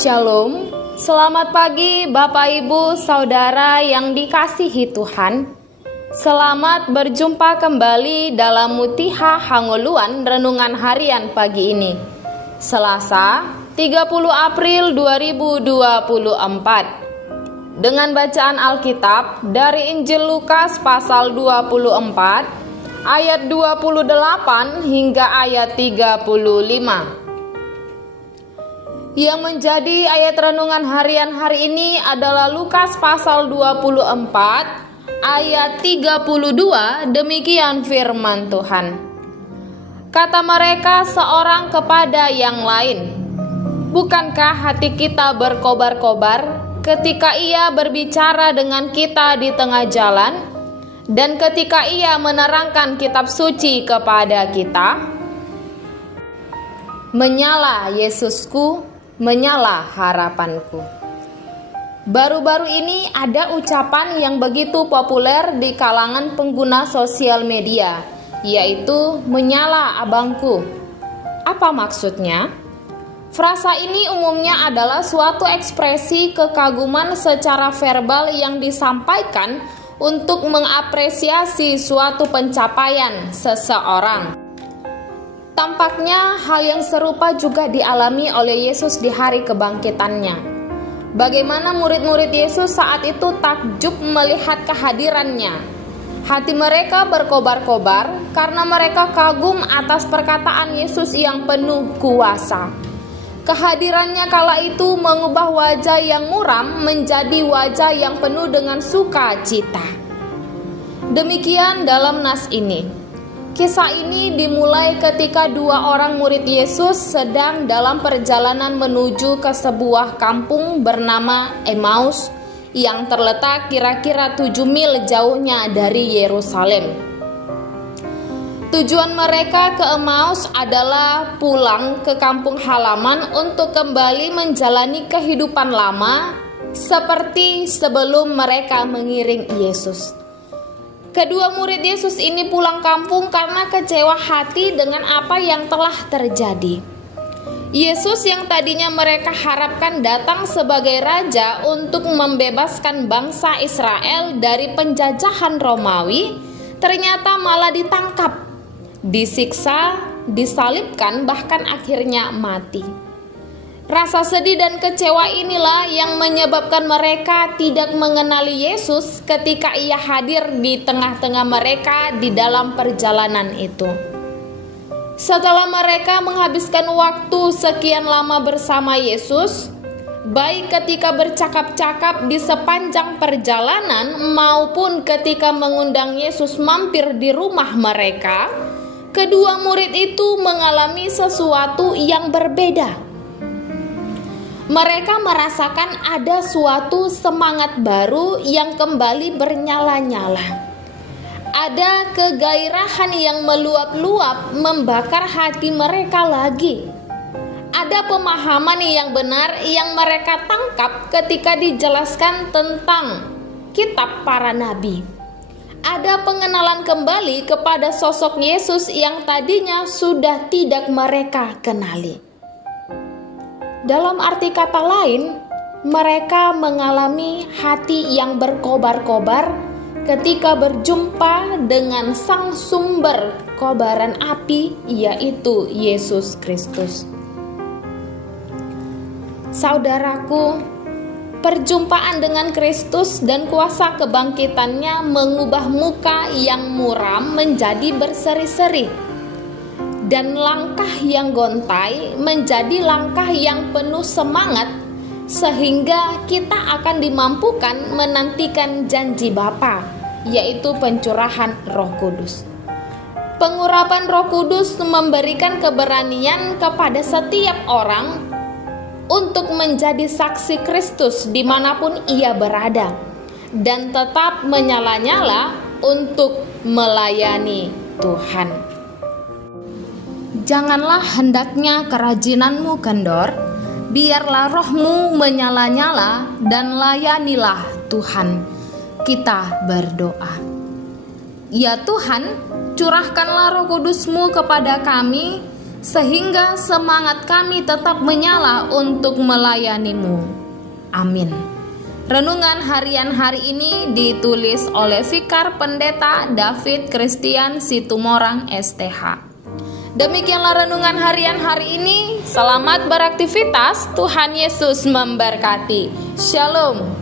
Shalom, selamat pagi Bapak Ibu Saudara yang dikasihi Tuhan. Selamat berjumpa kembali dalam Mutiha Hangoluan Renungan Harian pagi ini, Selasa 30 April 2024. Dengan bacaan Alkitab dari Injil Lukas pasal 24 ayat 28 hingga ayat 35. Yang menjadi ayat renungan harian hari ini adalah Lukas pasal 24 ayat 32. Demikian firman Tuhan. Kata mereka seorang kepada yang lain, "Bukankah hati kita berkobar-kobar ketika ia berbicara dengan kita di tengah jalan, dan ketika ia menerangkan kitab suci kepada kita? Menyala Yesusku, menyala harapanku." Baru-baru ini ada ucapan yang begitu populer di kalangan pengguna sosial media, yaitu menyala abangku. Apa maksudnya? Frasa ini umumnya adalah suatu ekspresi kekaguman secara verbal yang disampaikan untuk mengapresiasi suatu pencapaian seseorang. Tampaknya hal yang serupa juga dialami oleh Yesus di hari kebangkitannya. Bagaimana murid-murid Yesus saat itu takjub melihat kehadirannya. Hati mereka berkobar-kobar karena mereka kagum atas perkataan Yesus yang penuh kuasa. Kehadirannya kala itu mengubah wajah yang muram menjadi wajah yang penuh dengan sukacita. Demikian dalam nas ini. Kisah ini dimulai ketika dua orang murid Yesus sedang dalam perjalanan menuju ke sebuah kampung bernama Emmaus yang terletak kira-kira 7 mil jauhnya dari Yerusalem. Tujuan mereka ke Emmaus adalah pulang ke kampung halaman untuk kembali menjalani kehidupan lama seperti sebelum mereka mengiring Yesus. Kedua murid Yesus ini pulang kampung karena kecewa hati dengan apa yang telah terjadi. Yesus yang tadinya mereka harapkan datang sebagai raja untuk membebaskan bangsa Israel dari penjajahan Romawi, ternyata malah ditangkap, disiksa, disalibkan, bahkan akhirnya mati. Rasa sedih dan kecewa inilah yang menyebabkan mereka tidak mengenali Yesus ketika ia hadir di tengah-tengah mereka di dalam perjalanan itu. Setelah mereka menghabiskan waktu sekian lama bersama Yesus, baik ketika bercakap-cakap di sepanjang perjalanan maupun ketika mengundang Yesus mampir di rumah mereka, kedua murid itu mengalami sesuatu yang berbeda. Mereka merasakan ada suatu semangat baru yang kembali bernyala-nyala. Ada kegairahan yang meluap-luap membakar hati mereka lagi. Ada pemahaman yang benar yang mereka tangkap ketika dijelaskan tentang kitab para nabi. Ada pengenalan kembali kepada sosok Yesus yang tadinya sudah tidak mereka kenali. Dalam arti kata lain, mereka mengalami hati yang berkobar-kobar ketika berjumpa dengan sang sumber kobaran api, yaitu Yesus Kristus. Saudaraku, perjumpaan dengan Kristus dan kuasa kebangkitannya mengubah muka yang muram menjadi berseri-seri, dan langkah yang gontai menjadi langkah yang penuh semangat, sehingga kita akan dimampukan menantikan janji Bapa, yaitu pencurahan Roh Kudus. Pengurapan Roh Kudus memberikan keberanian kepada setiap orang untuk menjadi saksi Kristus dimanapun ia berada, dan tetap menyala-nyala untuk melayani Tuhan. Janganlah hendaknya kerajinanmu kendor, biarlah rohmu menyala-nyala dan layanilah Tuhan. Kita berdoa. Ya Tuhan, curahkanlah Roh Kudus-Mu kepada kami sehingga semangat kami tetap menyala untuk melayani-Mu. Amin. Renungan harian hari ini ditulis oleh Vikar Pendeta David Christian Situmorang STH. Demikianlah renungan harian hari ini. Selamat beraktivitas. Tuhan Yesus memberkati. Shalom.